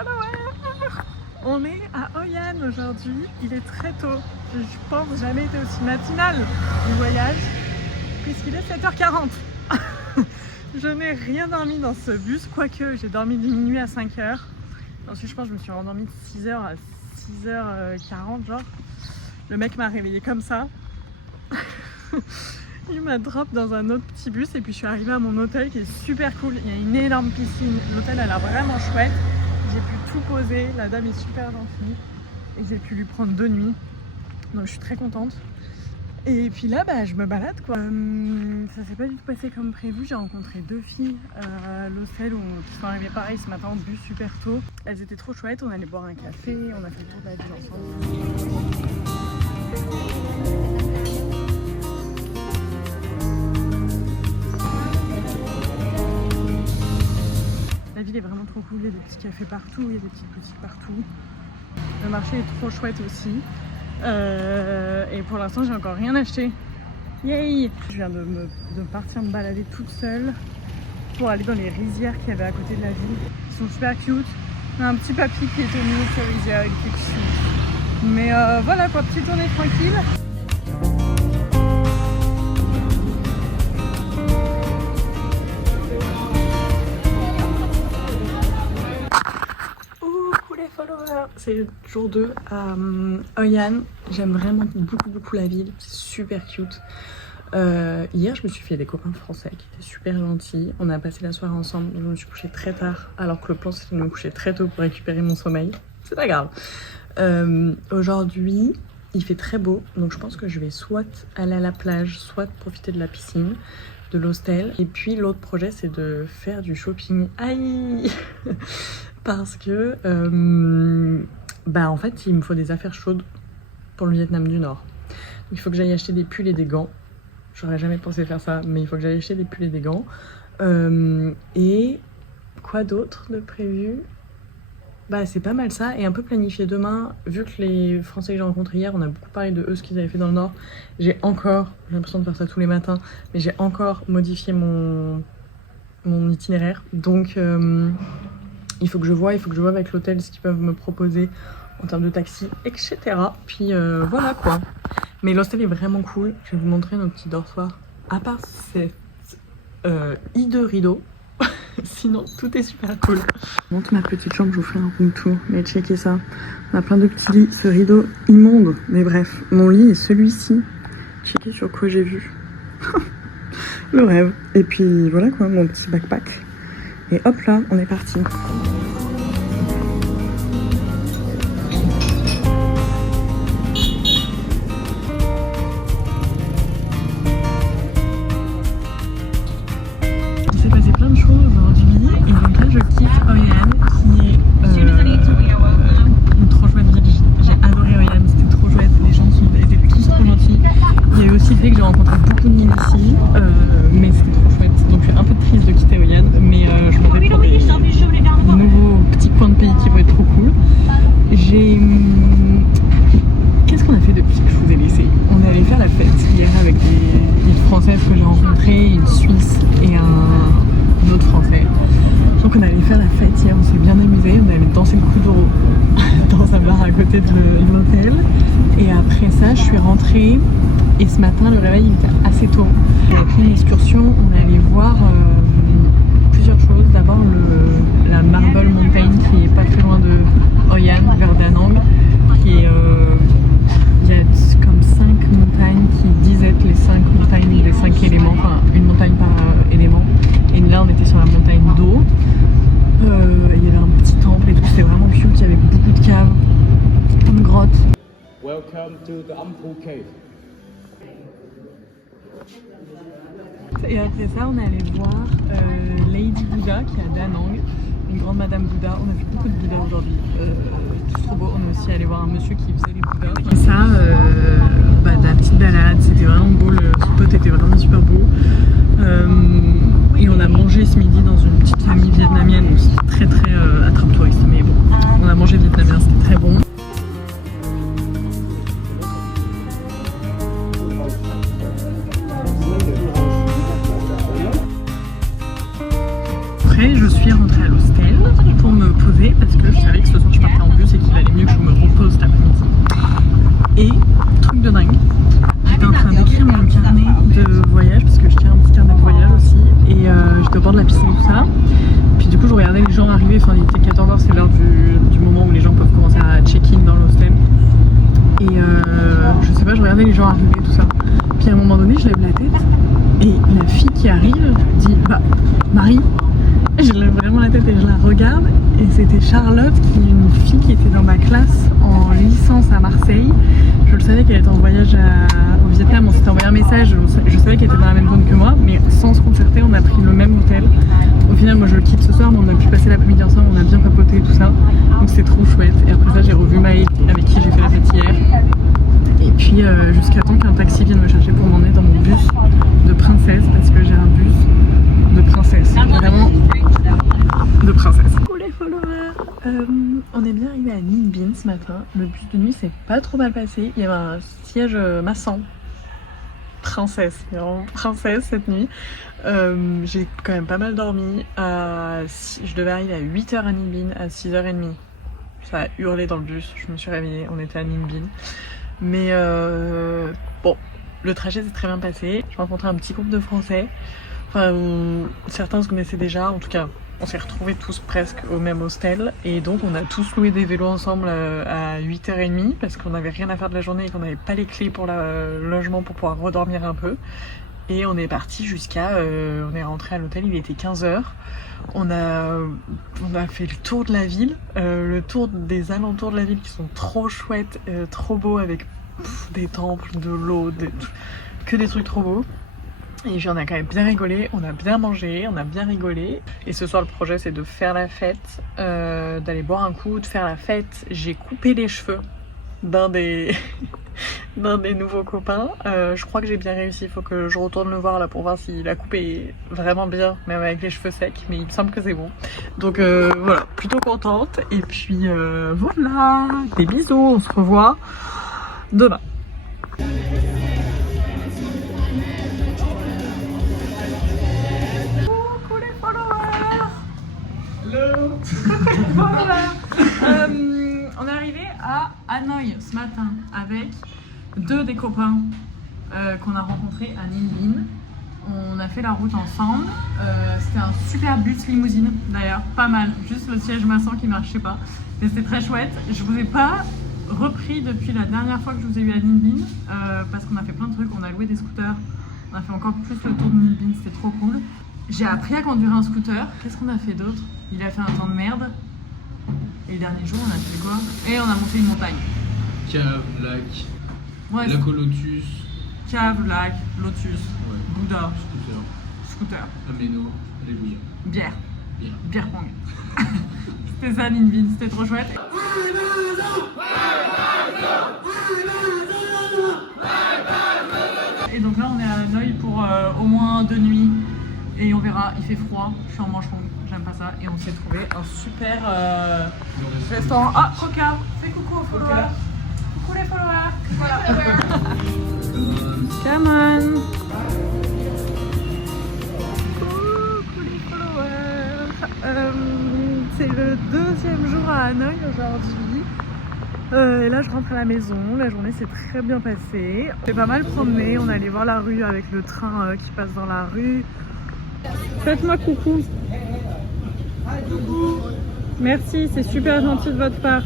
followers. On est à Hoi An aujourd'hui, il est très tôt. Je pense jamais été aussi matinale du voyage, puisqu'il est 7h40. Je n'ai rien dormi dans ce bus, quoique j'ai dormi de minuit à 5h. Ensuite je pense que je me suis rendormie de 6h à 6h40 genre. Le mec m'a réveillée comme ça. Il m'a drop dans un autre petit bus et puis je suis arrivée à mon hôtel qui est super cool. Il y a une énorme piscine, l'hôtel a l'air vraiment chouette. J'ai pu tout poser, la dame est super gentille et j'ai pu lui prendre 2 nuits. Donc je suis très contente. Et puis là, je me balade quoi. Ça s'est pas du tout passé comme prévu. J'ai rencontré 2 filles à l'hostel qui sont arrivées pareil ce matin au bus super tôt. Elles étaient trop chouettes. On allait boire un café, on a fait le tour de la ville ensemble. La ville est vraiment trop cool. Il y a des petits cafés partout, il y a des petites boutiques partout. Le marché est trop chouette aussi. Et pour l'instant j'ai encore rien acheté. Yay! Je viens de partir me balader toute seule pour aller dans les rizières qu'il y avait à côté de la ville. Ils sont super cute. On a un petit papy qui est au milieu de ces rizières, il est cute. Mais voilà quoi, petite journée tranquille. C'est le jour 2 à Hoi An. J'aime vraiment beaucoup la ville, c'est super cute. Hier je me suis fait des copains français qui étaient super gentils. On a passé la soirée ensemble, je me suis couchée très tard alors que le plan c'était de me coucher très tôt pour récupérer mon sommeil. C'est pas grave. Aujourd'hui il fait très beau donc je pense que je vais soit aller à la plage, soit profiter de la piscine, de l'hostel. Et puis l'autre projet c'est de faire du shopping. Aïe. Parce que en fait il me faut des affaires chaudes pour le Vietnam du Nord. Il faut que j'aille acheter des pulls et des gants. J'aurais jamais pensé faire ça, mais il faut que j'aille acheter des pulls et des gants. Et quoi d'autre de prévu? C'est pas mal ça, et un peu planifié demain. Vu que les Français que j'ai rencontrés hier, on a beaucoup parlé de eux, ce qu'ils avaient fait dans le Nord. J'ai l'impression de faire ça tous les matins, mais j'ai encore modifié mon itinéraire. Donc il faut que je vois avec l'hôtel ce qu'ils peuvent me proposer en termes de taxi, etc. Puis voilà quoi. Mais l'hostel est vraiment cool. Je vais vous montrer nos petits dortoirs. À part cette hideux rideau, sinon tout est super cool. Je monte ma petite chambre, je vous fais un room tour. Mais checkez ça. On a plein de petits lits. Ce rideau immonde. Mais bref, mon lit est celui-ci. Checkez sur quoi j'ai vu. Le rêve. Et puis voilà quoi, mon petit backpack. Et hop là, on est parti. Il s'est passé plein de choses aujourd'hui et donc là je quitte Hoi An qui est une trop chouette ville. J'ai adoré Hoi An, c'était trop chouette, les gens étaient tous trop gentils. Il y a eu aussi le fait que j'ai rencontré beaucoup de mille ici, mais c'était trop chouette. Donc je suis un peu triste de quitter Hoi An, mais je m'en vais pour des nouveaux petits coins de pays qui vont être trop cool. Qu'est-ce qu'on a fait depuis que je vous ai laissé? On est allé faire la fête hier avec des Françaises que j'ai rencontrées, une Suisse et un autre Français. Donc on est allé faire la fête hier, on s'est bien amusé, on est allé danser le kuduro dans un bar à côté de l'hôtel. Et après ça, je suis rentrée et ce matin, le réveil il était assez tôt. On a pris une excursion, on est allé voir plusieurs choses. D'abord la Marble Mountain qui est pas très loin de Hoi An, vers Da Nang, qui est il y a comme 5 montagnes qui disent être les 5 montagnes des 5 éléments, enfin une montagne par élément. Et là on était sur la montagne d'eau. Il y avait un petit temple et tout, c'était vraiment cute, il y avait beaucoup de caves, une grotte. Welcome to the Amphu Cave. Et après ça, on est allé voir Lady Bouddha qui est à Da Nang, une grande Madame Bouddha. On a vu beaucoup de Bouddha aujourd'hui, tout trop beau. On est aussi allé voir un monsieur qui faisait les Bouddhas. Et ça, la petite balade, c'était vraiment beau, le spot était vraiment super beau. Et on a mangé ce midi dans une petite famille vietnamienne, donc c'était très attrape-touriste, mais bon, on a mangé vietnamien, c'était très bon. Je suis rentrée à l'hostel pour me poser parce que je savais arrivés, enfin il était 14h, c'est l'heure du moment où les gens peuvent commencer à check-in dans l'hostel. Et je sais pas, je regardais les gens arriver, tout ça. Puis à un moment donné, je lève la tête et la fille qui arrive dit bah Marie. Je lève vraiment la tête et je la regarde et c'était Charlotte, qui est une fille qui était dans ma classe en licence à Marseille. Je le savais qu'elle était en voyage au Vietnam, on s'était envoyé un message, je savais qu'elle était dans la même zone que moi, mais sans se concerter, on a pris le même hôtel. Au final, moi je le quitte ce soir, mais on a pu passer l'après-midi ensemble, on a bien papoté et tout ça. Donc c'est trop chouette. Et après ça, j'ai revu Maëlle avec qui j'ai fait la fête hier. Et puis jusqu'à temps qu'un taxi vienne me chercher pour m'emmener dans mon bus de princesse, parce que j'ai un bus de princesse, vraiment de princesse. Pour les followers, on est bien arrivé à Ninh Binh ce matin. Le bus de nuit s'est pas trop mal passé. Il y avait un siège massant. Princesse, vraiment princesse cette nuit. J'ai quand même pas mal dormi. Je devais arriver à 8h à Ninh Binh, à 6h30. Ça a hurlé dans le bus, je me suis réveillée, on était à Ninh Binh. Mais bon, le trajet s'est très bien passé. J'ai rencontré un petit groupe de Français. Enfin, certains se connaissaient déjà, en tout cas, on s'est retrouvés tous presque au même hostel. Et donc, on a tous loué des vélos ensemble à 8h30 parce qu'on n'avait rien à faire de la journée et qu'on n'avait pas les clés pour le logement pour pouvoir redormir un peu. Et on est parti jusqu'à... on est rentré à l'hôtel, il était 15h. On a fait le tour de la ville, le tour des alentours de la ville qui sont trop chouettes, trop beaux avec des temples, de l'eau, que des trucs trop beaux. Et puis on a quand même bien rigolé, on a bien mangé, on a bien rigolé. Et ce soir le projet c'est de faire la fête, d'aller boire un coup, de faire la fête. J'ai coupé les cheveux d'un des nouveaux copains. Je crois que j'ai bien réussi, il faut que je retourne le voir là pour voir s'il a coupé vraiment bien, même avec les cheveux secs, mais il me semble que c'est bon. Donc voilà, plutôt contente. Et puis voilà, des bisous, on se revoit demain. Voilà. On est arrivé à Hanoï ce matin avec deux des copains qu'on a rencontrés à Ninh Binh. On a fait la route ensemble. C'était un super bus limousine d'ailleurs, pas mal. Juste le siège massant qui marchait pas. Mais c'était très chouette. Je vous ai pas repris depuis la dernière fois que je vous ai eu à Ninh Binh parce qu'on a fait plein de trucs. On a loué des scooters. On a fait encore plus le tour de Ninh Binh, c'était trop cool. J'ai appris à conduire un scooter. Qu'est-ce qu'on a fait d'autre? Il a fait un temps de merde. Et le dernier jour, on a fait quoi? Et on a monté une montagne. Cave, lac, ouais, lac au lotus. Cave, lac, lotus, ouais. Bouddha, scooter, Améno, alléluia. Bière. Bière pong. C'était ça Ninh Binh, c'était trop chouette. Et donc là, on est à Hanoï pour au moins 2 nuits. Et on verra, il fait froid, je suis en manche longue, j'aime pas ça. Et on s'est trouvé un super restaurant. Ah, Coca, fais coucou aux followers. Coucou les followers. Voilà. Come on. Coucou les followers. C'est le 2e jour à Hanoï aujourd'hui. Et là je rentre à la maison, la journée s'est très bien passée. J'ai pas mal promené, on est allé voir la rue avec le train qui passe dans la rue. Faites-moi coucou. Merci, c'est super gentil de votre part.